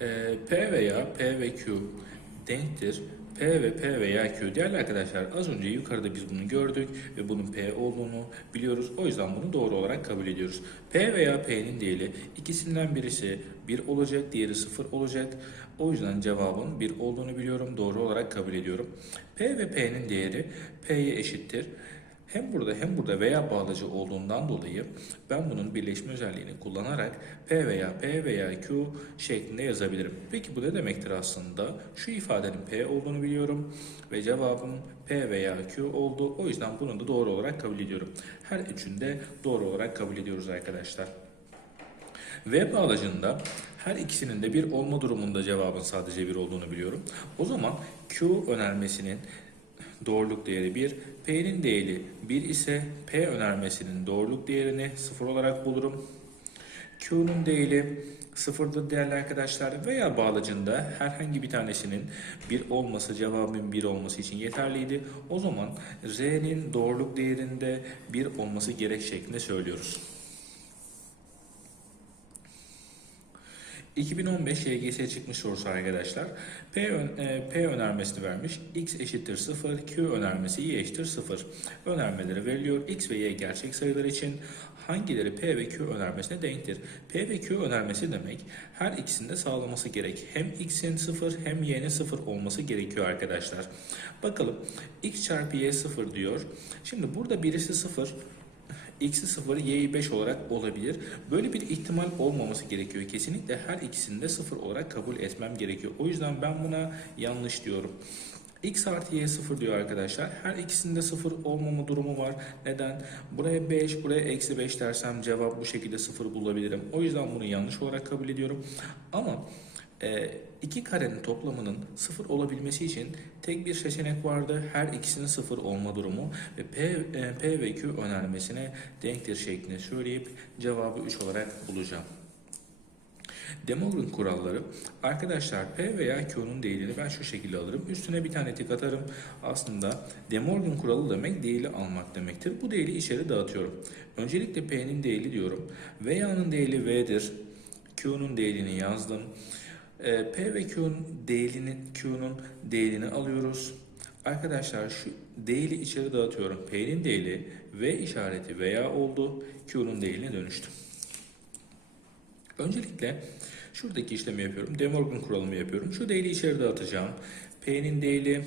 Ee, P veya P ve Q denktir. P ve P veya Q. Değerli arkadaşlar az önce yukarıda biz bunu gördük ve bunun P olduğunu biliyoruz. O yüzden bunu doğru olarak kabul ediyoruz. P veya P'nin değeri ikisinden birisi 1 olacak, diğeri 0 olacak. O yüzden cevabın 1 olduğunu biliyorum. Doğru olarak kabul ediyorum. P ve P'nin değeri P'ye eşittir. Hem burada hem burada veya bağlacı olduğundan dolayı ben bunun birleşme özelliğini kullanarak P veya P veya Q şeklinde yazabilirim. Peki bu ne demektir aslında? Şu ifadenin P olduğunu biliyorum ve cevabım P veya Q oldu. O yüzden bunu da doğru olarak kabul ediyorum. Her üçünü de doğru olarak kabul ediyoruz arkadaşlar. V bağlacında her ikisinin de bir olma durumunda cevabın sadece bir olduğunu biliyorum. O zaman Q önermesinin doğruluk değeri 1, P'nin değeri 1 ise P önermesinin doğruluk değerini 0 olarak bulurum. Q'nun değeri sıfırdır değerli arkadaşlar veya bağlacında herhangi bir tanesinin bir olması cevabın bir olması için yeterliydi. O zaman R'nin doğruluk değerinde bir olması gerek şeklinde söylüyoruz. 2015 YGS çıkmış sorusu arkadaşlar. P, e, P önermesini vermiş. X eşittir 0, Q önermesi Y eşittir 0. Önermeleri veriliyor. X ve Y gerçek sayılar için hangileri P ve Q önermesine denktir? P ve Q önermesi demek her ikisini de sağlaması gerek. Hem X'in 0 hem Y'nin 0 olması gerekiyor arkadaşlar. Bakalım X çarpı Y 0 diyor. Şimdi burada birisi 0, x'i 0, y'yi 5 olarak olabilir. Böyle bir ihtimal olmaması gerekiyor. Kesinlikle her ikisini de 0 olarak kabul etmem gerekiyor. O yüzden ben buna yanlış diyorum. x artı y 0 diyor arkadaşlar. Her ikisinde 0 olmama durumu var. Neden? Buraya 5, buraya eksi 5 dersem cevap bu şekilde 0 bulabilirim. O yüzden bunu yanlış olarak kabul ediyorum. Ama e, iki karenin toplamının sıfır olabilmesi için tek bir seçenek vardı. Her ikisinin sıfır olma durumu ve P, e, P ve Q önermesine denktir şeklinde söyleyip cevabı 3 olarak bulacağım. De Morgan kuralları. Arkadaşlar P veya Q'nun değerini ben şu şekilde alırım. Üstüne bir tane tik atarım. Aslında De Morgan kuralı demek değeri almak demektir. Bu değeri içeri dağıtıyorum. Öncelikle P'nin değeri diyorum. Veya'nın değeri V'dir. Q'nun değerini yazdım. Ee, P ve Q'nun değerini, Q'nun değerini alıyoruz. Arkadaşlar şu değeri içeri dağıtıyorum. P'nin değeri V işareti veya oldu. Q'nun değerine dönüştü. Öncelikle şuradaki işlemi yapıyorum. De Morgan kuralımı yapıyorum. Şu değeri içeri dağıtacağım. P'nin değeri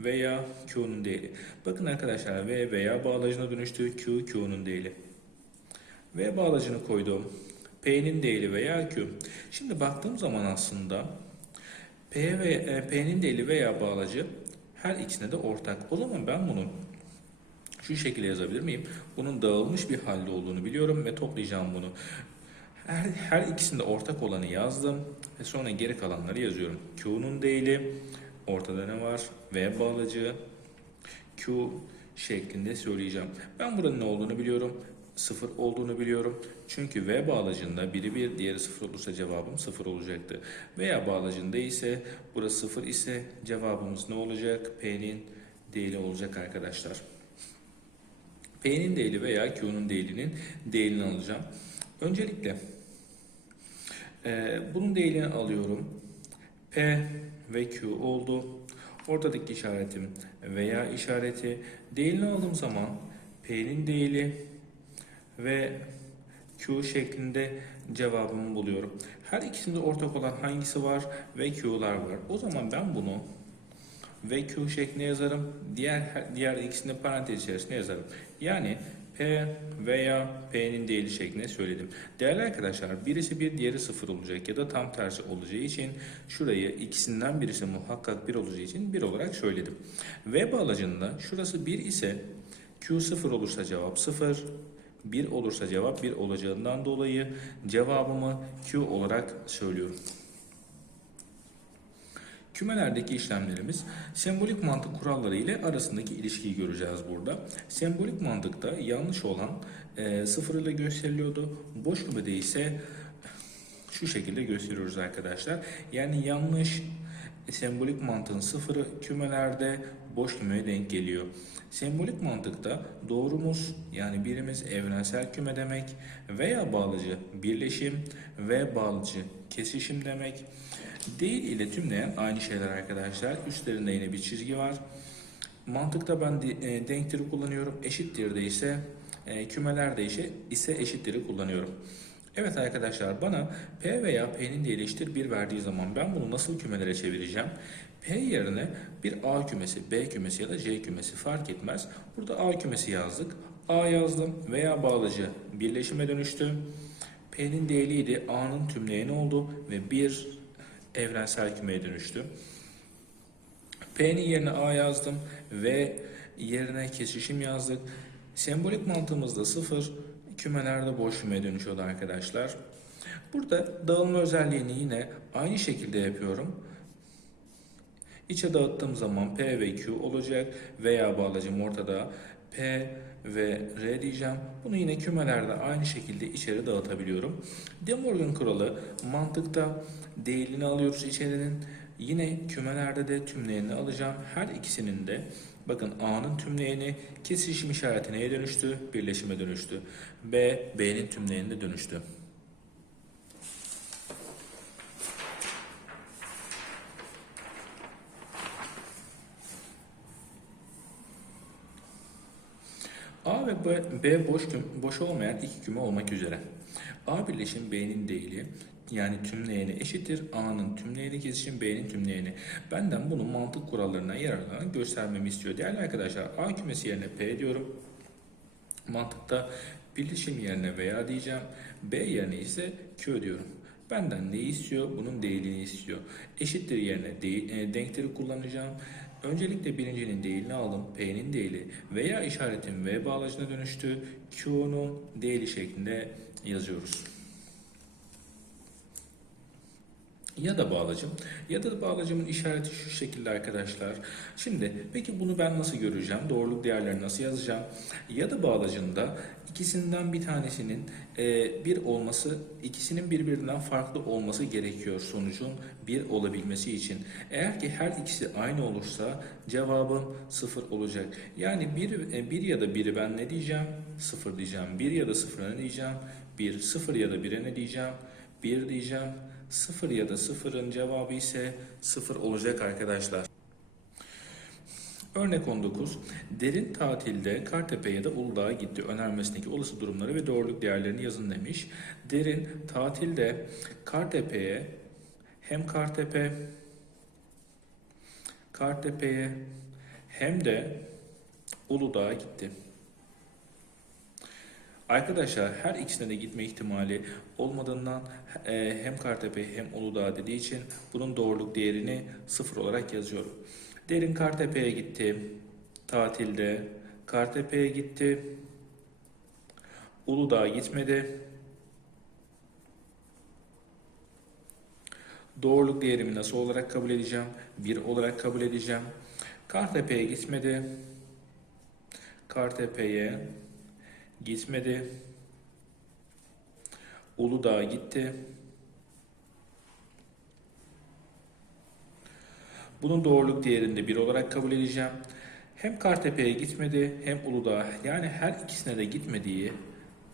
veya Q'nun değeri. Bakın arkadaşlar V veya bağlacına dönüştü. Q Q'nun değeri. V bağlacını koydum. P'nin değeri veya Q. Şimdi baktığım zaman aslında P ve e, P'nin değeri veya bağlacı her ikisine de ortak. O zaman ben bunu şu şekilde yazabilir miyim? Bunun dağılmış bir halde olduğunu biliyorum ve toplayacağım bunu. Her, her ikisinde ortak olanı yazdım ve sonra geri kalanları yazıyorum. Q'nun değeri, ortada ne var? V bağlacı, Q şeklinde söyleyeceğim. Ben buranın ne olduğunu biliyorum. Sıfır olduğunu biliyorum. Çünkü V bağlacında biri bir, diğeri sıfır olursa cevabım sıfır olacaktı. Veya bağlacında ise burası sıfır ise cevabımız ne olacak? P'nin değeri olacak arkadaşlar. P'nin değeri veya Q'nun değerinin değerini alacağım. Öncelikle e, bunun değerini alıyorum. P ve Q oldu. Ortadaki işaretim veya işareti. Değerini aldığım zaman P'nin değeri ve Q şeklinde cevabımı buluyorum. Her ikisinde ortak olan hangisi var ve Q'lar var. O zaman ben bunu ve Q şeklinde yazarım. Diğer diğer ikisini parantez içerisinde yazarım. Yani P veya P'nin değeri şeklinde söyledim. Değerli arkadaşlar birisi bir diğeri sıfır olacak ya da tam tersi olacağı için şurayı ikisinden birisi muhakkak bir olacağı için bir olarak söyledim. V bağlacında şurası bir ise Q sıfır olursa cevap sıfır. 1 olursa cevap 1 olacağından dolayı cevabımı Q olarak söylüyorum. Kümelerdeki işlemlerimiz sembolik mantık kuralları ile arasındaki ilişkiyi göreceğiz burada. Sembolik mantıkta yanlış olan e, sıfır ile gösteriliyordu. Boş kümede ise şu şekilde gösteriyoruz arkadaşlar. Yani yanlış sembolik mantığın sıfırı kümelerde boş kümeye denk geliyor. Sembolik mantıkta doğrumuz yani birimiz evrensel küme demek veya bağlıcı birleşim ve bağlıcı kesişim demek. Değil ile tümleyen aynı şeyler arkadaşlar. Üstlerinde yine bir çizgi var. Mantıkta ben de, e, denkleri kullanıyorum. Eşittir de ise e, kümelerde ise eşittir'i kullanıyorum. Evet arkadaşlar bana P veya P'nin değeri eşittir 1 verdiği zaman ben bunu nasıl kümelere çevireceğim? P yerine bir A kümesi, B kümesi ya da C kümesi fark etmez. Burada A kümesi yazdık. A yazdım veya bağlıcı birleşime dönüştü. P'nin değeriydi. A'nın tümleyeni oldu ve bir evrensel kümeye dönüştü. P'nin yerine A yazdım ve yerine kesişim yazdık. Sembolik mantığımızda sıfır kümelerde boş kümeye dönüşüyordu arkadaşlar. Burada dağılma özelliğini yine aynı şekilde yapıyorum. İçe dağıttığım zaman P ve Q olacak veya bağlacım ortada P ve R diyeceğim. Bunu yine kümelerde aynı şekilde içeri dağıtabiliyorum. De Morgan kuralı mantıkta değerini alıyoruz içerinin. Yine kümelerde de tümleyenini alacağım. Her ikisinin de bakın A'nın tümleyeni kesişim işareti neye dönüştü? Birleşime dönüştü. B, B'nin tümleyenine dönüştü. A ve B, B boş, boş olmayan iki küme olmak üzere. A birleşim B'nin değili yani tümleyeni eşittir. A'nın tümleyeni kesişim B'nin tümleyeni. Benden bunu mantık kurallarına yararlanarak göstermemi istiyor. Değerli arkadaşlar A kümesi yerine P diyorum. Mantıkta birleşim yerine veya diyeceğim. B yerine ise Q diyorum. Benden ne istiyor? Bunun değilini istiyor. Eşittir yerine de, e, denkleri kullanacağım. Öncelikle birincinin değilini aldım. P'nin değili veya işaretin V bağlacına dönüştü. Q'nun değili şeklinde yazıyoruz. Ya da bağlacım. Ya da bağlacımın işareti şu şekilde arkadaşlar. Şimdi peki bunu ben nasıl göreceğim? Doğruluk değerlerini nasıl yazacağım? Ya da bağlacında ikisinden bir tanesinin e, bir olması, ikisinin birbirinden farklı olması gerekiyor sonucun bir olabilmesi için. Eğer ki her ikisi aynı olursa cevabım sıfır olacak. Yani bir, e, bir ya da biri ben ne diyeceğim? Sıfır diyeceğim. Bir ya da sıfıra ne diyeceğim? Bir. Sıfır ya da bire ne diyeceğim? Bir diyeceğim. 0 ya da 0'ın cevabı ise 0 olacak arkadaşlar. Örnek 19. Derin tatilde Kartepe ya da Uludağ'a gitti. Önermesindeki olası durumları ve doğruluk değerlerini yazın demiş. Derin tatilde Kartepe'ye hem Kartepe Kartepe'ye hem de Uludağ'a gitti. Arkadaşlar her ikisine de gitme ihtimali olmadığından e, hem Kartepe hem Uludağ dediği için bunun doğruluk değerini sıfır olarak yazıyorum. Derin Kartepe'ye gitti. Tatilde Kartepe'ye gitti. Uludağ gitmedi. Doğruluk değerimi nasıl olarak kabul edeceğim? 1 olarak kabul edeceğim. Kartepe'ye gitmedi. Kartepe'ye Gitmedi. Uludağ'a gitti. Bunun doğruluk değerinde bir olarak kabul edeceğim. Hem Kartepe'ye gitmedi hem Uludağ yani her ikisine de gitmediği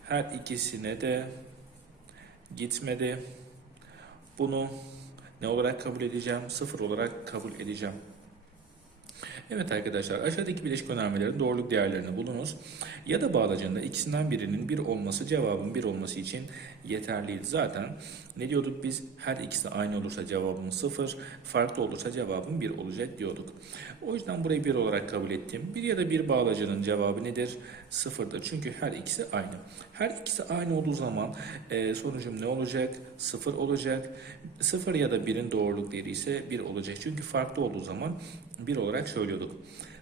her ikisine de gitmedi. Bunu ne olarak kabul edeceğim? Sıfır olarak kabul edeceğim. Evet arkadaşlar aşağıdaki bileşik önermelerin doğruluk değerlerini bulunuz. Ya da bağlacında ikisinden birinin bir olması cevabın bir olması için yeterliydi. Zaten ne diyorduk biz? Her ikisi aynı olursa cevabın sıfır, farklı olursa cevabın bir olacak diyorduk. O yüzden burayı bir olarak kabul ettim. Bir ya da bir bağlacının cevabı nedir? Sıfırdır. Çünkü her ikisi aynı. Her ikisi aynı olduğu zaman e, sonucum ne olacak? Sıfır olacak. Sıfır ya da birin doğruluk değeri ise bir olacak. Çünkü farklı olduğu zaman bir olarak söylüyorduk.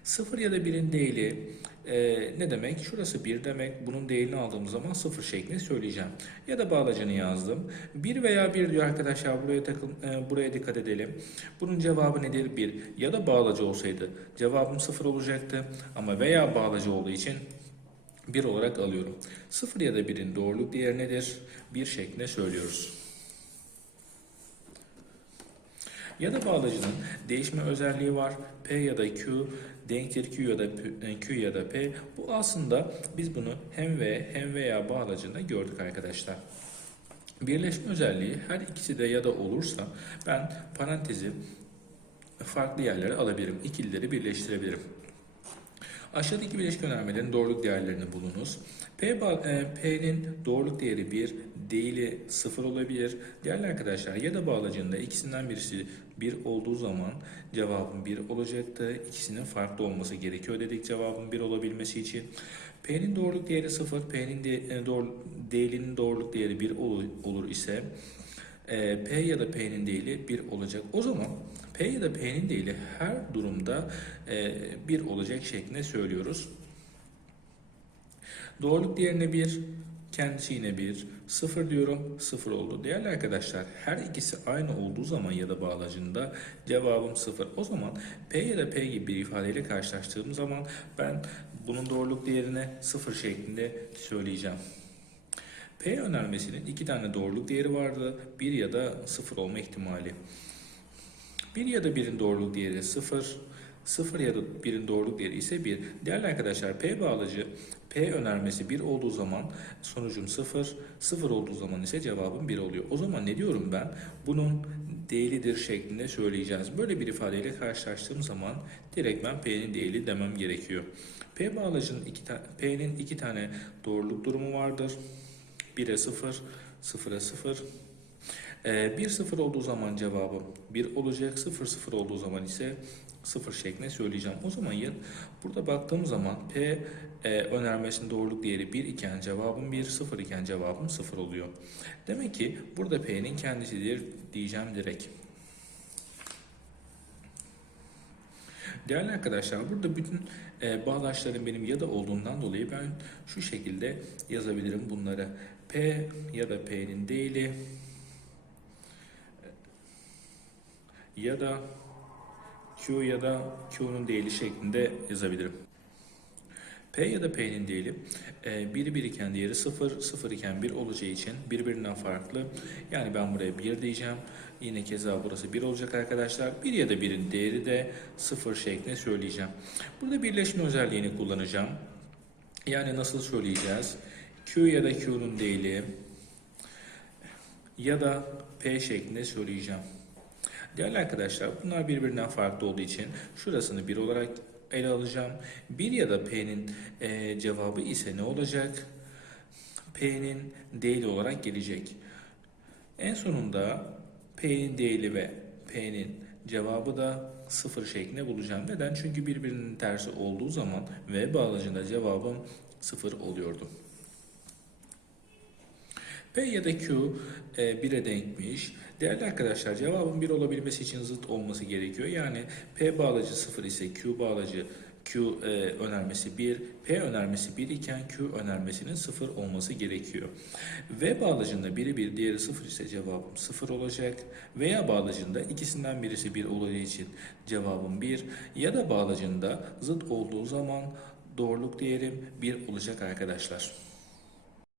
Sıfır ya da birin değili e, ne demek? Şurası 1 demek. Bunun değerini aldığımız zaman 0 şeklinde söyleyeceğim. Ya da bağlacını yazdım. 1 veya 1 diyor arkadaşlar. Buraya takıl, e, buraya dikkat edelim. Bunun cevabı nedir? 1. Ya da bağlacı olsaydı cevabım 0 olacaktı. Ama veya bağlacı olduğu için 1 olarak alıyorum. 0 ya da 1'in doğruluk değeri nedir? 1 şeklinde söylüyoruz. Ya da bağlacının değişme özelliği var. P ya da Q denktir Q ya da P, Q ya da P. Bu aslında biz bunu hem ve hem veya bağlacında gördük arkadaşlar. Birleşme özelliği her ikisi de ya da olursa ben parantezi farklı yerlere alabilirim. İkilileri birleştirebilirim. Aşağıdaki bileşik önermelerin doğruluk değerlerini bulunuz. E, P'nin doğruluk değeri 1, değili 0 olabilir. Değerli arkadaşlar ya da bağlacında ikisinden birisi 1 olduğu zaman cevabın 1 olacaktı. İkisinin farklı olması gerekiyor dedik cevabın 1 olabilmesi için. P'nin doğruluk değeri 0, P'nin de, e, değilinin doğruluk değeri 1 olur, olur ise e, P ya da P'nin değili 1 olacak. O zaman P ya da P'nin değili her durumda e, 1 olacak şeklinde söylüyoruz. Doğruluk değerine 1, kendisi yine 1, 0 diyorum, 0 oldu. Değerli arkadaşlar her ikisi aynı olduğu zaman ya da bağlacında cevabım 0. O zaman P ya da P gibi bir ifadeyle karşılaştığım zaman ben bunun doğruluk değerine 0 şeklinde söyleyeceğim. P önermesinin iki tane doğruluk değeri vardı. 1 ya da 0 olma ihtimali. 1 ya da 1'in doğruluk değeri 0. 0 ya da 1'in doğruluk değeri ise 1. Değerli arkadaşlar P bağlacı P önermesi 1 olduğu zaman sonucum 0. 0 olduğu zaman ise cevabım 1 oluyor. O zaman ne diyorum ben? Bunun değilidir şeklinde söyleyeceğiz. Böyle bir ifadeyle karşılaştığım zaman direkt ben P'nin değili demem gerekiyor. P bağlacının iki P'nin iki tane doğruluk durumu vardır. 1'e 0, 0'a 0. Ee, 1 0 olduğu zaman cevabım 1 olacak. 0 0 olduğu zaman ise 0 şeklinde söyleyeceğim. O zaman ya burada baktığım zaman P e, önermesinin doğruluk değeri 1 iken cevabım 1, 0 iken cevabım 0 oluyor. Demek ki burada P'nin kendisidir diyeceğim direkt. Değerli arkadaşlar burada bütün e, bağlaçların benim ya da olduğundan dolayı ben şu şekilde yazabilirim bunları. P ya da P'nin değili ya da Q ya da Q'nun değili şeklinde yazabilirim. P ya da P'nin değili e, biri 1 iken diğeri 0, 0 iken 1 olacağı için birbirinden farklı. Yani ben buraya 1 diyeceğim. Yine keza burası 1 olacak arkadaşlar. 1 ya da 1'in değeri de 0 şeklinde söyleyeceğim. Burada birleşme özelliğini kullanacağım. Yani nasıl söyleyeceğiz? Q ya da Q'nun değili ya da P şeklinde söyleyeceğim. Değerli arkadaşlar bunlar birbirinden farklı olduğu için şurasını 1 olarak ele alacağım. 1 ya da P'nin e, cevabı ise ne olacak? P'nin değili olarak gelecek. En sonunda P'nin değili ve P'nin cevabı da 0 şeklinde bulacağım. Neden? Çünkü birbirinin tersi olduğu zaman ve bağlacında cevabım 0 oluyordu. P ya da Q e, 1'e denkmiş. Değerli arkadaşlar cevabın 1 olabilmesi için zıt olması gerekiyor. Yani P bağlacı 0 ise Q bağlacı Q e, önermesi 1, P önermesi 1 iken Q önermesinin 0 olması gerekiyor. V bağlacında biri 1, diğeri 0 ise cevabım 0 olacak. Veya bağlacında ikisinden birisi 1 olacağı için cevabım 1 ya da bağlacında zıt olduğu zaman doğruluk değerim 1 olacak arkadaşlar.